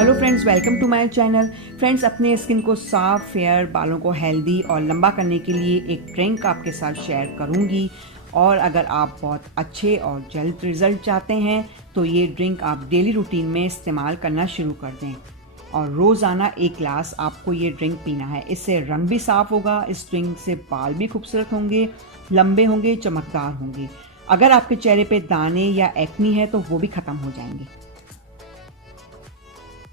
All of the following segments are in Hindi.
Hello friends, welcome to my channel. Friends, अपने स्किन को साफ, फेयर, बालों को हेल्दी और लंबा करने के लिए एक ड्रिंक आपके साथ शेयर करूंगी। और अगर आप बहुत अच्छे और जल्द रिजल्ट चाहते हैं तो ये ड्रिंक आप डेली रूटीन में इस्तेमाल करना शुरू कर दें और रोज़ाना 1 ग्लास आपको ये ड्रिंक पीना है। इससे रंग भी साफ़ होगा, इस ड्रिंक से बाल भी खूबसूरत होंगे, लंबे होंगे, चमकदार होंगे। अगर आपके चेहरे पे दाने या एक्नी है तो वो भी ख़त्म हो जाएंगे।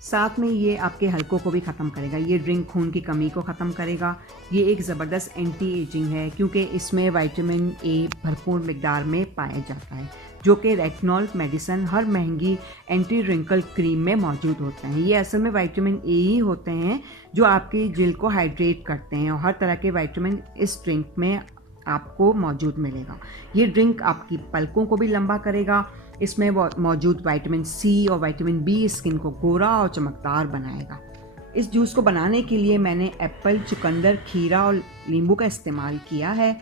साथ में ये आपके हलकों को भी ख़त्म करेगा। ये ड्रिंक खून की कमी को ख़त्म करेगा। ये एक ज़बरदस्त एंटी एजिंग है क्योंकि इसमें विटामिन ए भरपूर मिकदार में पाया जाता है, जो कि रेटिनॉल मेडिसिन हर महंगी एंटी रिंकल क्रीम में मौजूद होते हैं। ये असल में विटामिन ए ही होते हैं जो आपकी जिल्द को हाइड्रेट करते हैं और हर तरह के विटामिन इस ड्रिंक में आपको मौजूद मिलेगा। ये ड्रिंक आपकी पलकों को भी लंबा करेगा। इसमें मौजूद विटामिन सी और विटामिन बी स्किन को गोरा और चमकदार बनाएगा। इस जूस को बनाने के लिए मैंने एप्पल, चुकंदर, खीरा और नींबू का इस्तेमाल किया है।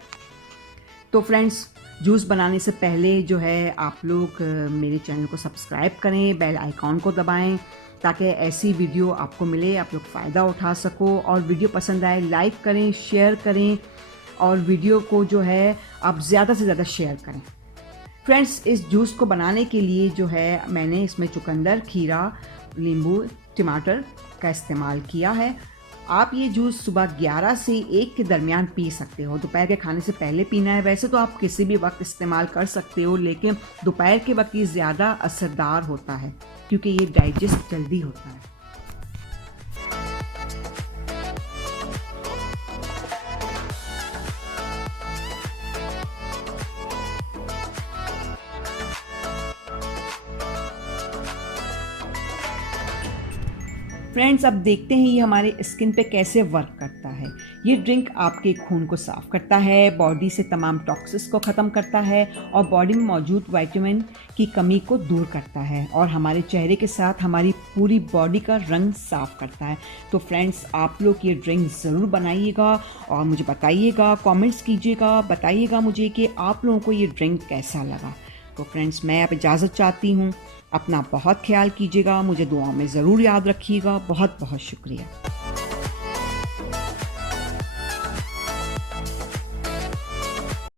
तो फ्रेंड्स, जूस बनाने से पहले जो है आप लोग मेरे चैनल को सब्सक्राइब करें, बेल आइकॉन को दबाएं ताकि ऐसी वीडियो आपको मिले, आप लोग फ़ायदा उठा सको। और वीडियो पसंद आए लाइक करें, शेयर करें और वीडियो को जो है आप ज़्यादा से ज़्यादा शेयर करें। फ्रेंड्स, इस जूस को बनाने के लिए जो है मैंने इसमें चुकंदर, खीरा, नींबू, टमाटर का इस्तेमाल किया है। आप ये जूस सुबह 11 से 1 के दरमियान पी सकते हो। दोपहर के खाने से पहले पीना है। वैसे तो आप किसी भी वक्त इस्तेमाल कर सकते हो, लेकिन दोपहर के वक्त ये ज़्यादा असरदार होता है क्योंकि ये डाइजेस्ट जल्दी होता है। फ्रेंड्स, अब देखते हैं ये हमारे स्किन पे कैसे वर्क करता है। ये ड्रिंक आपके खून को साफ़ करता है, बॉडी से तमाम टॉक्सिन्स को ख़त्म करता है और बॉडी में मौजूद विटामिन की कमी को दूर करता है और हमारे चेहरे के साथ हमारी पूरी बॉडी का रंग साफ़ करता है। तो फ्रेंड्स, आप लोग ये ड्रिंक ज़रूर बनाइएगा और मुझे बताइएगा, कमेंट्स कीजिएगा, बताइएगा मुझे कि आप लोगों को ये ड्रिंक कैसा लगा। तो फ्रेंड्स, मैं अब इजाज़त चाहती हूँ। अपना बहुत ख्याल कीजिएगा, मुझे दुआ में ज़रूर याद रखिएगा। बहुत बहुत शुक्रिया।